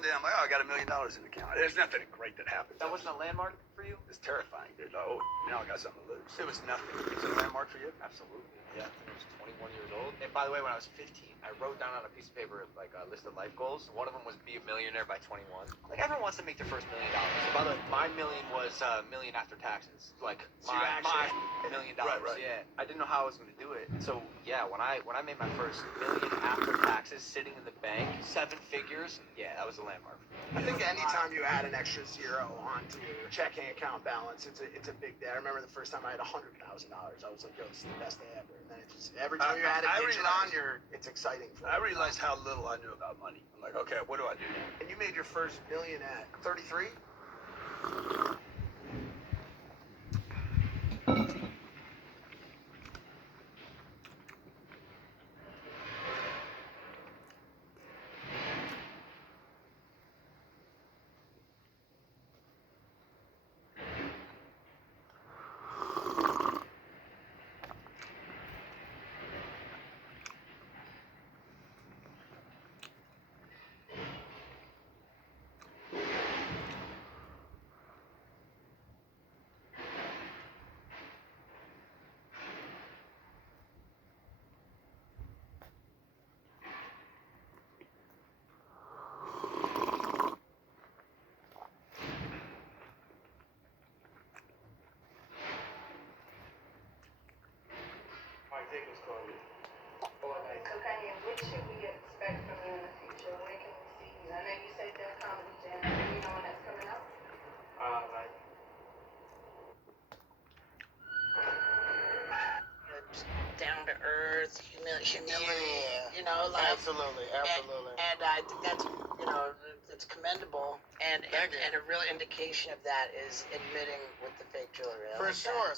one day I'm like, oh, I got $1 million in the account. There's nothing great that happens. That wasn't a landmark for you? It's terrifying, dude. Oh, now I got something to lose. It was nothing. Is it a landmark for you? Absolutely. Yeah. I was 21 years old. And by the way, when I was 15, I wrote down on a piece of paper like a list of life goals. One of them was be a millionaire by 21. Like everyone wants to make their first $1 million. So by the way, my million was $1 million after taxes. Like So my $1 million. Right. Yeah. I didn't know how I was going to do it. So yeah, when I made my first $1 million after taxes, sitting in the bank, 7 figures. Yeah, that was a landmark. I think anytime you add an extra zero onto your checking account balance, it's a big day. I remember the first time I had $100,000. I was like, yo, this is the best day ever. And then it just every time you add a digit on, it's exciting for I you. realized how little I knew about money. I'm like, okay, what do I do now? And you made your first million at 33? So Kanye, what should we expect from you in the future? Where can we see you? I know you said that Comedy Jam. Do you know when that's coming out? Down to earth, humility. Yeah. You know, like Absolutely. and I think that's it's commendable, and a real indication of that is admitting with the fake jewelry. I For like sure. that.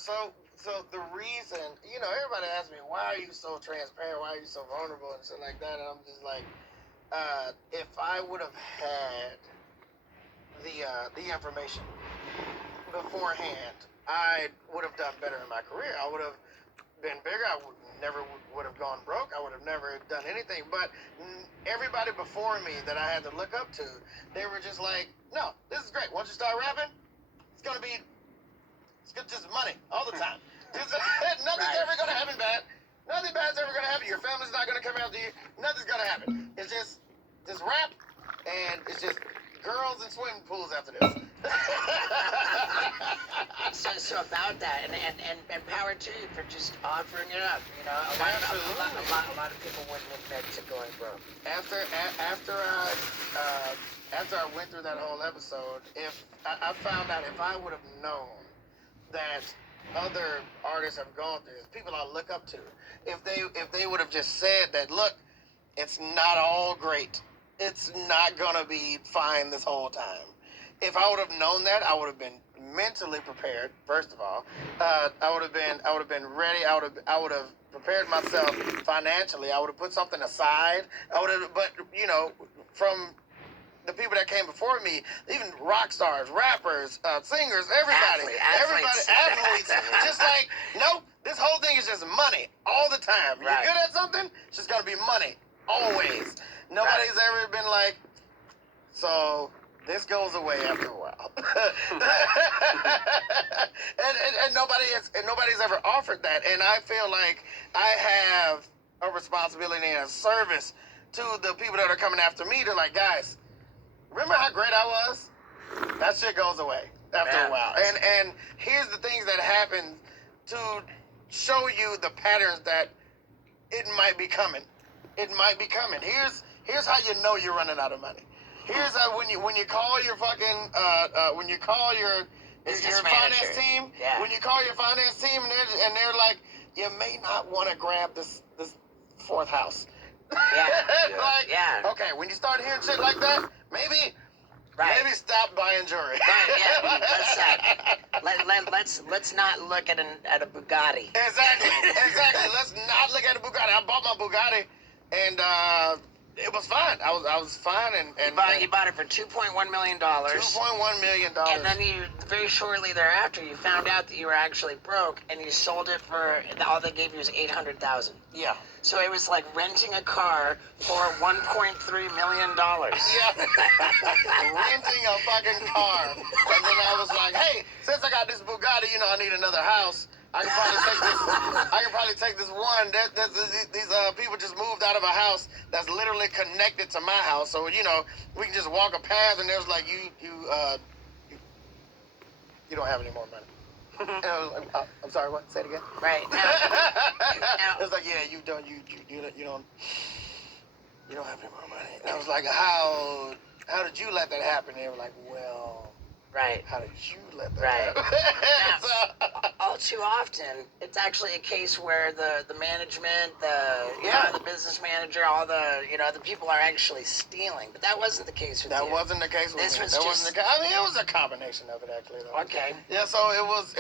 So the reason, everybody asks me, why are you so transparent? Why are you so vulnerable and shit like that? And I'm just like, if I would have had the information beforehand, I would have done better in my career. I would have been bigger. I would have gone broke. I would have never done anything. But everybody before me that I had to look up to, they were just like, no, this is great. Once you start rapping, it's just money all the time. Nothing's ever gonna happen bad. Nothing bad's ever gonna happen. Your family's not gonna come after you. Nothing's gonna happen. It's just rap, and it's just girls and swimming pools after this. So about that, and power to you for just offering it up. A lot of people wouldn't admit to going broke. After I went through that whole episode, if I found out, if I would have known that other artists have gone through this, people I look up to, if they would have just said that, look, it's not all great. It's not gonna be fine this whole time. If I would have known that, I would have been mentally prepared. First of all, I would have been ready. I would have prepared myself financially. I would have put something aside. But from the people that came before me, even rock stars, rappers, singers, everybody, athletes, just like, nope, this whole thing is just money all the time. You're good at something, it's just gonna be money, always. Nobody's ever been like, so this goes away after a while. and nobody's ever offered that. And I feel like I have a responsibility and a service to the people that are coming after me. They're like, guys, remember how great I was? That shit goes away after a while. And here's the things that happen to show you the patterns that it might be coming. It might be coming. Here's how you know you're running out of money. Here's how when you call your fucking when you call your finance team, when you call your finance team and they're like, you may not want to grab this fourth house. Okay, when you start hearing shit like that, maybe stop buying jewelry. Let's not look at a Bugatti. Exactly. Let's not look at a Bugatti. I bought my Bugatti, and it was fine. I was fine, and You bought it for $2.1 million. $2.1 million. And then you, very shortly thereafter, you found out that you were actually broke, and you sold it for, all they gave you was $800,000. Yeah. So it was like renting a car for $1.3 million. Yeah. Renting a fucking car. And then I was like, hey, since I got this Bugatti, I need another house. I can probably take this one. These people just moved out of a house that's literally connected to my house. So, we can just walk a path, and there's like, you don't have any more money. And I was like, I'm sorry, what? Say it again. Right. It's like, yeah, you don't have any more money. And I was like, how did you let that happen? And they were like, well, Right. how did you let that Right. happen? Now, all too often, it's actually a case where the management, the business manager, all the people are actually stealing. But that wasn't the case with That you. wasn't the case with This me. was That just- wasn't the case. I mean, it was a combination of it, actually, though. Okay. Yeah, so it was,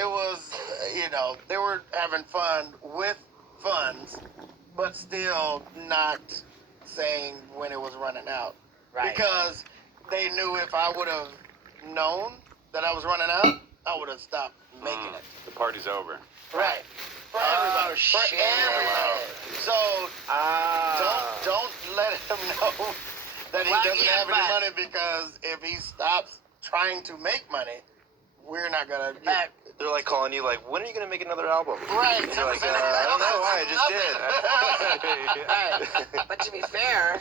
they were having fun with funds, but still not saying when it was running out. Right. Because they knew if I would have known that I was running out, I would have stopped making it. The party's over. Right. For everybody. shit. For everybody. So don't let him know that he doesn't have any money, because if he stops trying to make money, we're not gonna. They're like calling you, like, when are you gonna make another album? Right. And you're like, I don't know why, I just did. Right. But to be fair,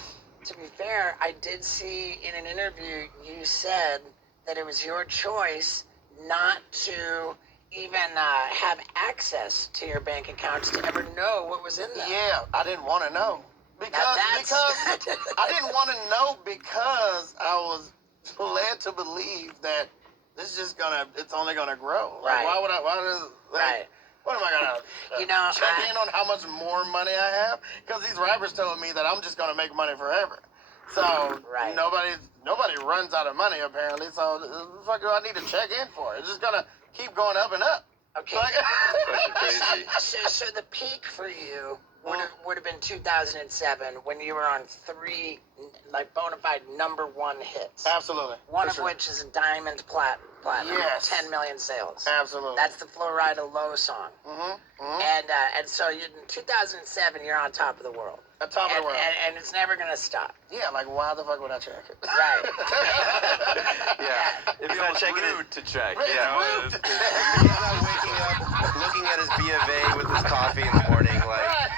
I did see in an interview you said that it was your choice not to even have access to your bank accounts to ever know what was in them. Yeah, I didn't want to know because that's- I didn't want to know because I was led to believe that it's only gonna grow. Like, Right. Right. What am I gonna check in on how much more money I have? Because these rappers told me that I'm just gonna make money forever. So Right. nobody runs out of money apparently. So the fuck do I need to check in for? It's just gonna keep going up and up. Okay. Like, Fucking crazy. So the peak for you would have been 2007 when you were on 3 like bona fide #1 hits. Absolutely. One For of sure. which is a diamond platinum. Yes. 10 million sales. Absolutely. That's the Florida Low song. And so in 2007 you're on top of the world. On top of the world. And it's never gonna stop. Yeah, like why the fuck would I check it? Right. Yeah. If he's not checking it, Rude to check. It's Yeah. rude. he's not waking up, looking at his B of A with his coffee in the morning, like,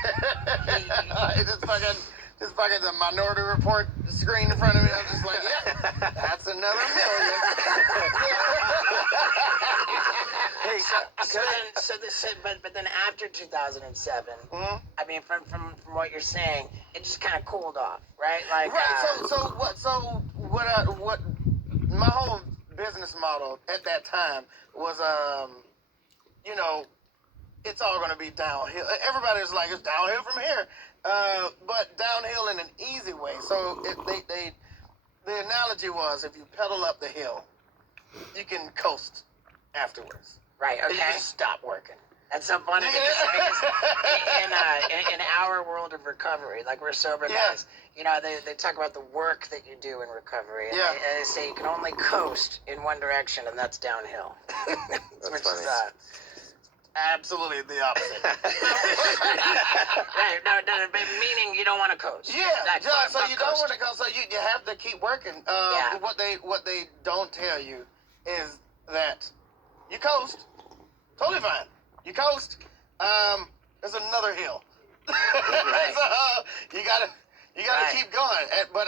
It's just fucking the Minority Report screen in front of me. I'm just like, yeah, that's another million. hey, But then after 2007, Mhm. I mean, from what you're saying, it just kind of cooled off, right? Like, Right. So what my whole business model at that time was, it's all gonna be downhill. Everybody was like, it's downhill from here, but downhill in an easy way. So the analogy was, if you pedal up the hill, you can coast afterwards. right? You Okay. just stop working. That's so funny because in our world of recovery, like we're sober Yeah. guys, they talk about the work that you do in recovery. And Yeah. they say you can only coast in one direction, and that's downhill. Which funny. is Absolutely the opposite. right. No, but meaning you don't want to coast. Yeah, Like, yeah. So fuck you don't want coasting. to go. So you have to keep working. Yeah. What they don't tell you is that you coast, totally fine. You coast. There's another hill. Right. So you gotta Right. keep going. But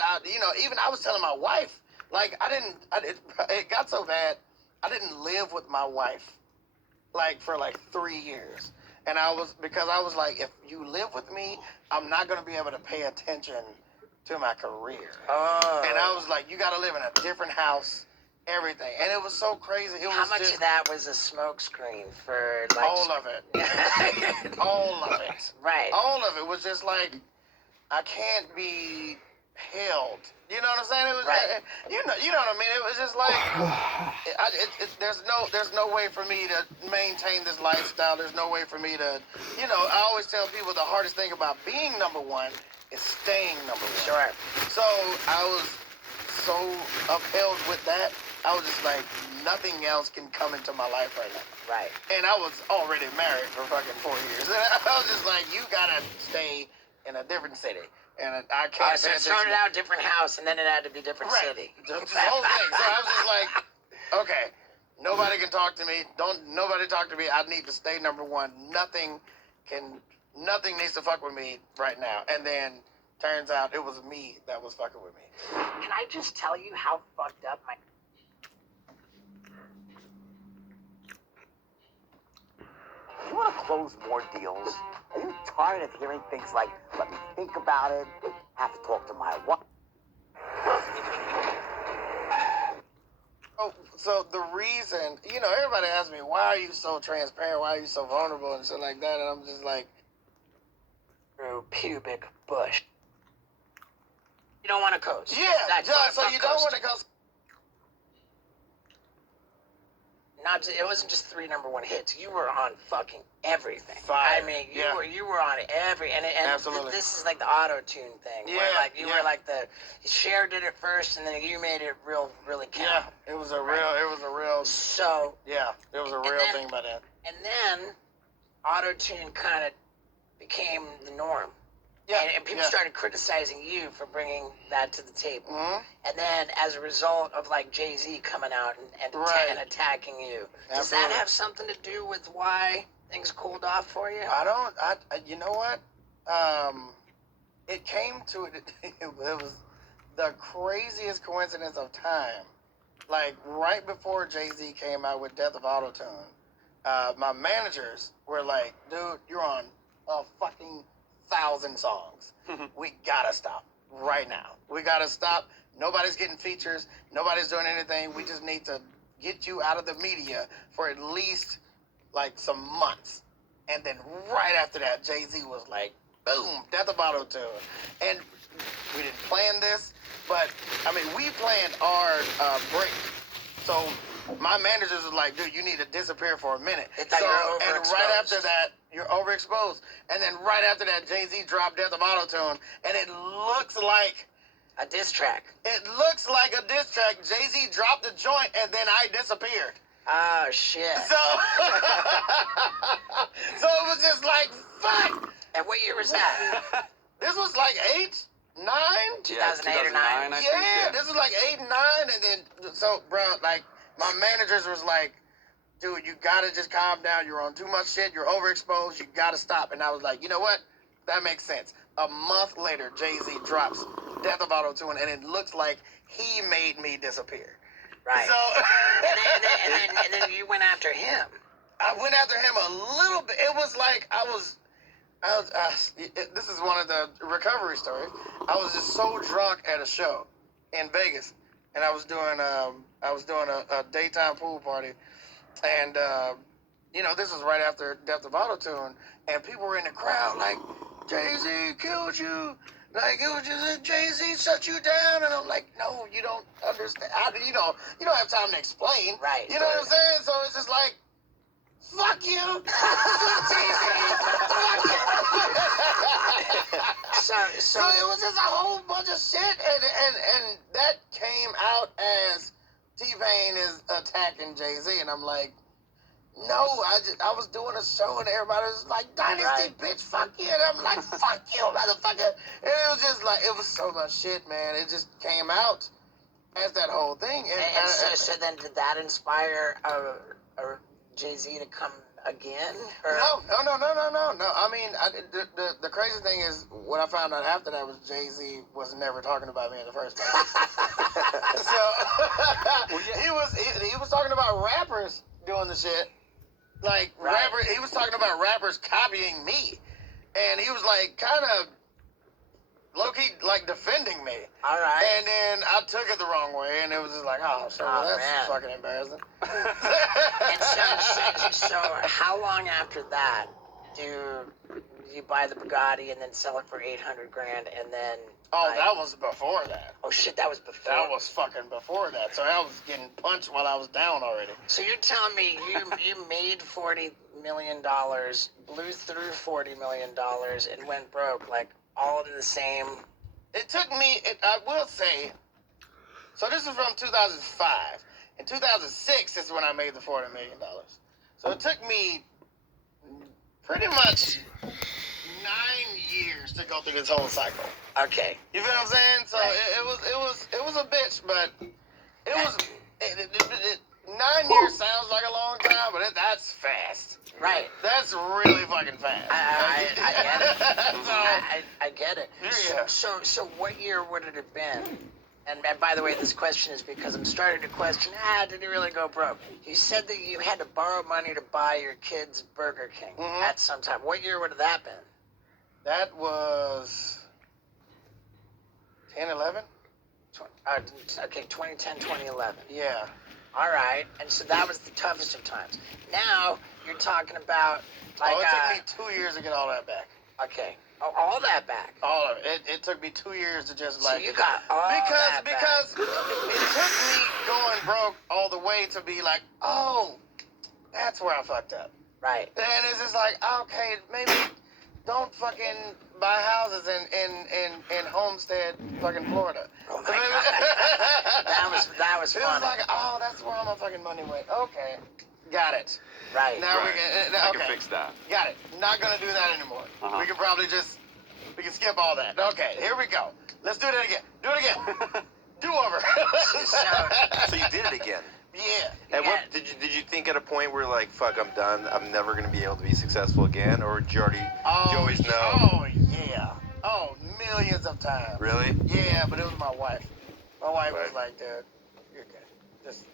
even I was telling my wife, like it got so bad, I didn't live with my wife for 3 years. And because I was like, if you live with me, I'm not going to be able to pay attention to my career. Oh. And I was like, you got to live in a different house, everything. And it was so crazy. It How was much just of that was a smokescreen for like all of it. All of it. Right. All of it was just like, I can't be held. You know what I'm saying? It was, Right. you know what I mean? It was just like, there's no way for me to maintain this lifestyle. There's no way for me to, I always tell people the hardest thing about being #1 is staying number one. Sure. So I was so upheld with that. I was just like, nothing else can come into my life right now. Right. And I was already married for fucking 4 years. And I was just like, you gotta stay in a different city. And I can't. So it started out different house, and then it had to be different city. Just the whole thing. So I was just like, okay, nobody can talk to me. Nobody talk to me. I need to stay number one. Nothing needs to fuck with me right now. And then turns out it was me that was fucking with me. Can I just tell you how fucked up my... You want to close more deals? Are you tired of hearing things like, let me think about it, have to talk to my wife? So the reason, everybody asks me, why are you so transparent? Why are you so vulnerable and shit like that? And I'm just like, through pubic bush. You don't want to coast. yeah, so you don't want to coast. It wasn't just 3 number 1 hits. You were on fucking everything. Fire. I mean, Yeah. you were on every and Absolutely. This is like the auto tune thing. Yeah, Where like you yeah. were like Cher did it first, and then you made it really count. Yeah, it was a real. So Yeah, it was a real then- thing by then. and then auto tune kind of became the norm. Yeah, And people yeah. started criticizing you for bringing that to the table. Mhm. And then, as a result of like Jay-Z coming out and Right. attacking you, does Absolutely. that have something to do with why things cooled off for you? You know what? It came to it. It was the craziest coincidence of time. Like right before Jay-Z came out with Death of Autotune, my managers were like, "Dude, you're on a fucking 1,000 songs. We gotta stop right now. We gotta stop. Nobody's getting features. Nobody's doing anything. We just need to get you out of the media for at least like some months." And then right after that, Jay-Z was like, boom, Death of Autotune. And we didn't plan this, but I mean, we planned our break. So my managers was like, dude, you need to disappear for a minute. They thought you were and overexposed. right after that, you're overexposed. And then right after that, Jay-Z dropped Death of Autotune, and it looks like A diss track. a diss track. Jay-Z dropped the joint, and then I disappeared. Oh shit. So, so it was just like, fuck. And what year was that? This was like 8, 9. 2008 or 9? I think, Yeah, this was like 8, 9, and then so, bro, like my managers was like, dude, you gotta just calm down. You're on too much shit. You're overexposed. You gotta stop. And I was like, you know what? That makes sense. A month later, Jay-Z drops Death of Autotune, and it looks like he made me disappear. Right. So, and then you went after him. I went after him a little bit. It was like this is one of the recovery stories. I was just so drunk at a show in Vegas, and I was doing a daytime pool party, and this was right after Death of Autotune, and people were in the crowd like, Jay-Z killed you. Like, it was just Jay-Z shut you down. And I'm like, no, you don't understand. You don't have time to explain. Right. You know what I'm saying? So it's just like, fuck you. Jay-Z. Fuck you. So it was just a whole bunch of shit. And that came out as T-Pain is attacking Jay-Z. And I'm like, no, I was doing a show and everybody was like, Dynasty, bitch, fuck you. And I'm like, fuck you, motherfucker. And it was just like, it was so much shit, man. It just came out as that whole thing. And So then did that inspire Jay-Z to come again? Or? No. I mean, the crazy thing is, what I found out after that was Jay-Z was never talking about me in the first place. So he was talking about rappers doing the shit. Like he was talking about rappers copying me, and he was like kind of low-key like defending me. All right. And then I took it the wrong way, and it was just like, that's man. fucking embarrassing. And so how long after that do you buy the Bugatti and then sell it for $800,000 and then? That was before that. Oh shit, that was before. That was fucking before that. So I was getting punched while I was down already. So you're telling me you made $40 million, blew through $40 million, and went broke like all in the same. It took me. I will say. So this is from 2005. In 2006 is when I made the $40 million. So it took me pretty much 9 years to go through this whole cycle. Okay. You feel what I'm saying? So Right. it was a bitch, but it was 9 years sounds like a long time, but that's fast. Right. That's really fucking fast. I get it. So, I get it. Yeah. So what year would it have been? And by the way, this question is because I'm starting to question, did he really go broke? You said that you had to borrow money to buy your kids Burger King at some time. What year would have that been? That was 10, 11? Okay, 2010, 2011. Yeah. All right. And so that was the toughest of times. Now you're talking about like... it took me 2 years to get all that back. Okay. Oh, all that back. All of it. It took me 2 years to just So like... you got all that back. Because it took me going broke all the way to be like, oh, that's where I fucked up. Right. And it's just like, okay, maybe don't fucking buy houses in Homestead, fucking Florida. Oh my God. that was It funny. was like, oh, that's where all my fucking money went. Okay, got it. Right. Now Right. we can fix that. Got it. Not gonna do that anymore. Uh-huh. We can probably we can skip all that. Okay, here we go. Let's do that again. Do it again. Do over. So you did it again. Yeah. And what did you think at a point where like, fuck, I'm done. I'm never gonna be able to be successful again, or did you always know? Oh yeah. Oh, millions of times. Really? Yeah, but it was my wife. My wife was Right. like, dude, you're good. Just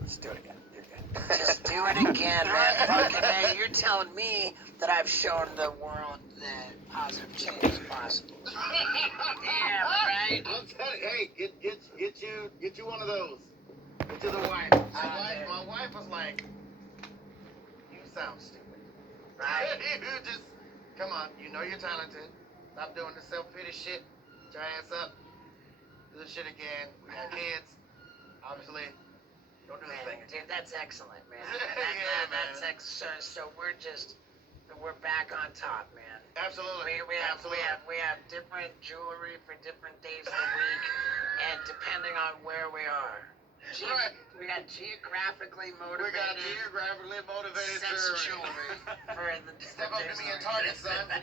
let's do it again. You're good. Just do it again, man. Fucking hey, you're telling me that I've shown the world that positive change is possible. Yeah, right? I'm telling you, hey, get you one of those. Get you the wife. My wife was like, you sound stupid. Right. You just, come on, you know you're talented. Stop doing this self-pity shit. Get your ass up. Do this shit again. We got kids. Obviously, don't do this thing. Dude, that's excellent, man. Yeah, That's excellent. So we're back on top, man. Absolutely. We Absolutely. have different jewelry for different days of the week, and depending on where we are. Right. We got geographically We motivated. got geographically motivated sex jewelry. for the Step up to me in Target, son.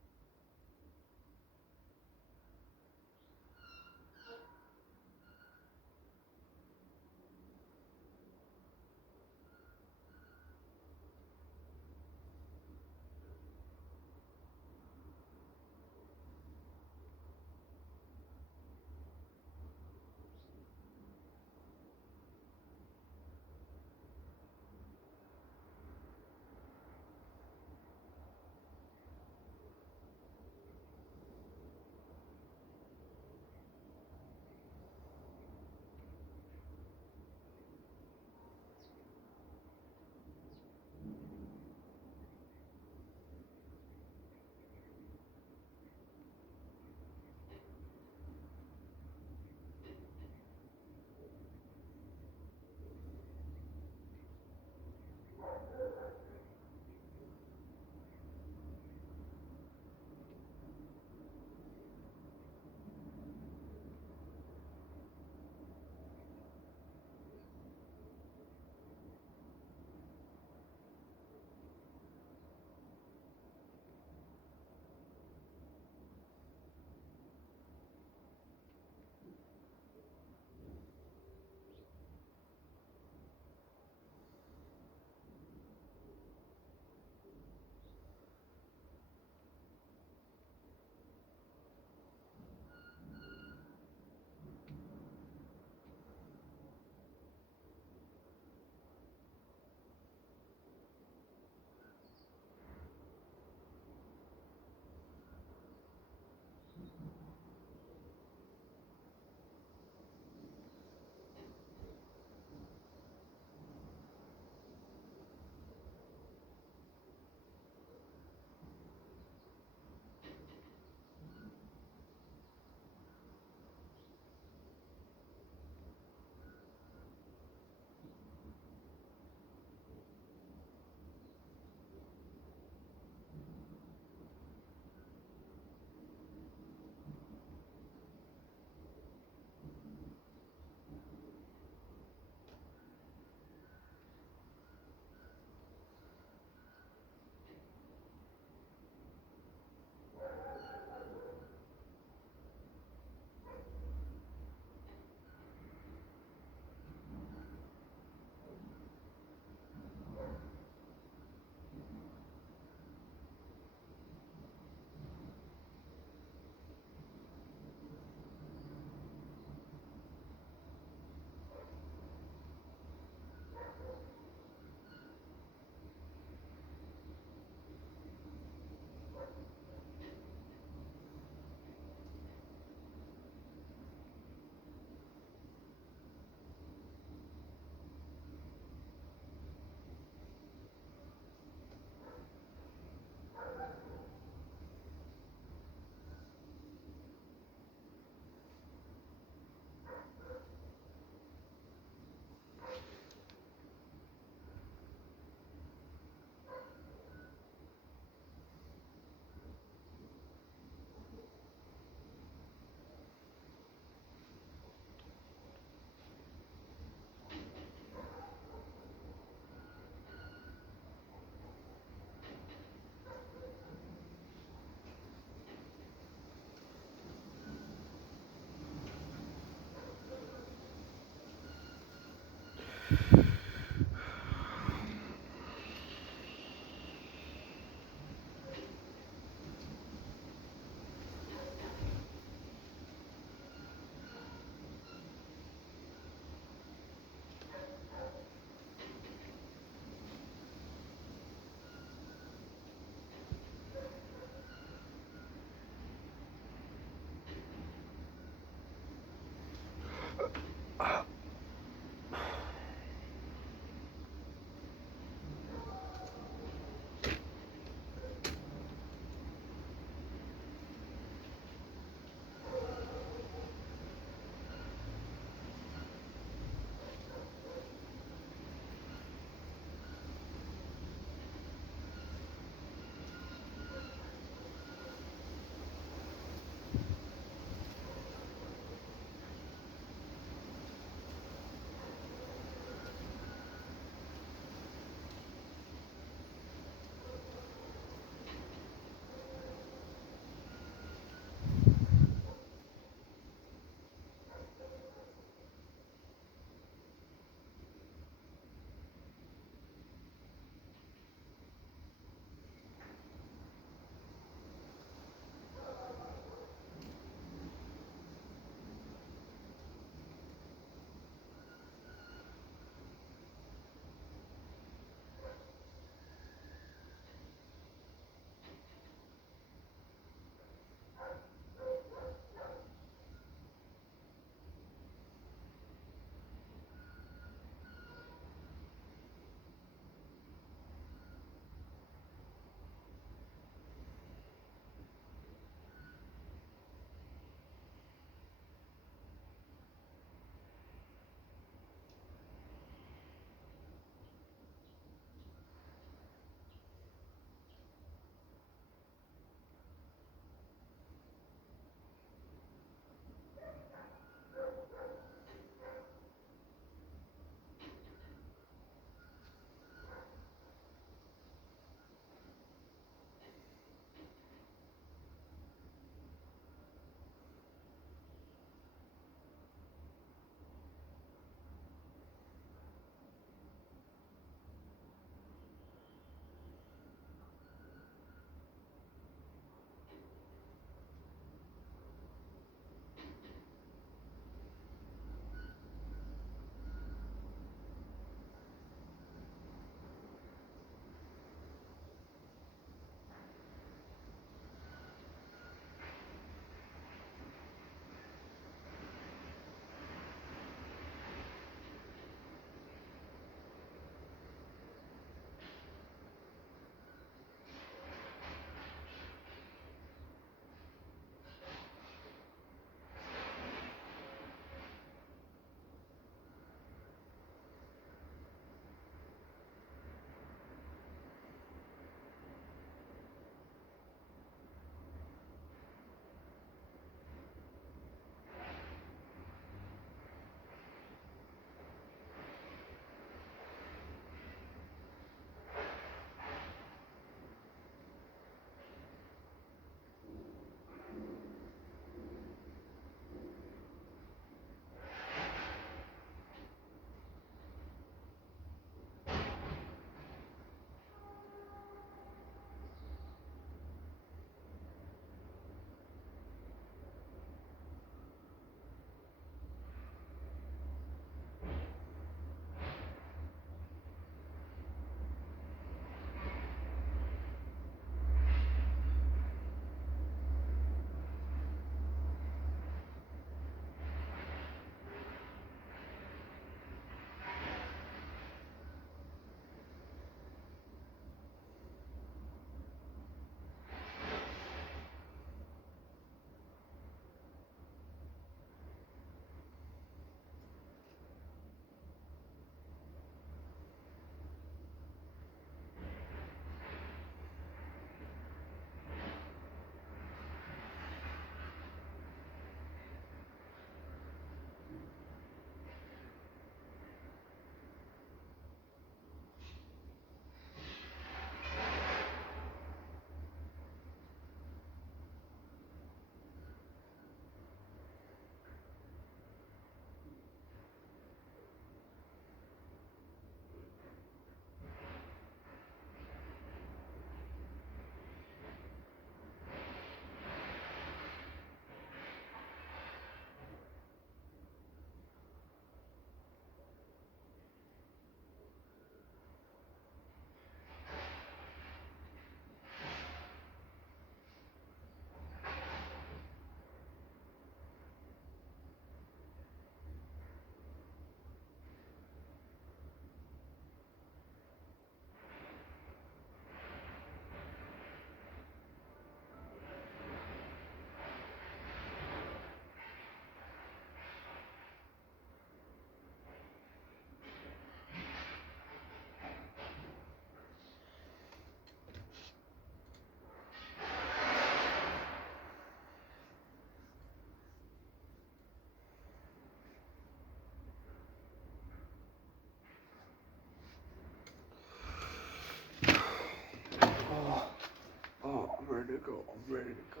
ready to go.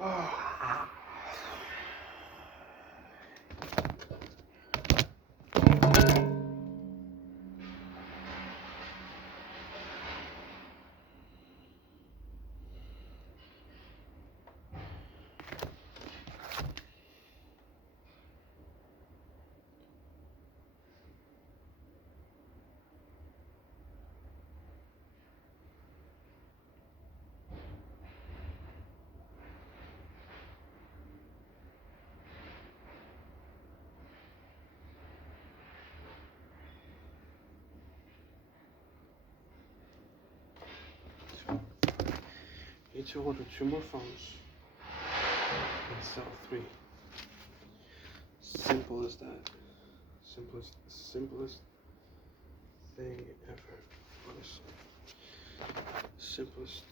Oh. Need to order 2 more phones and sell 3. Simple as that. Simplest thing ever. Honestly. Simplest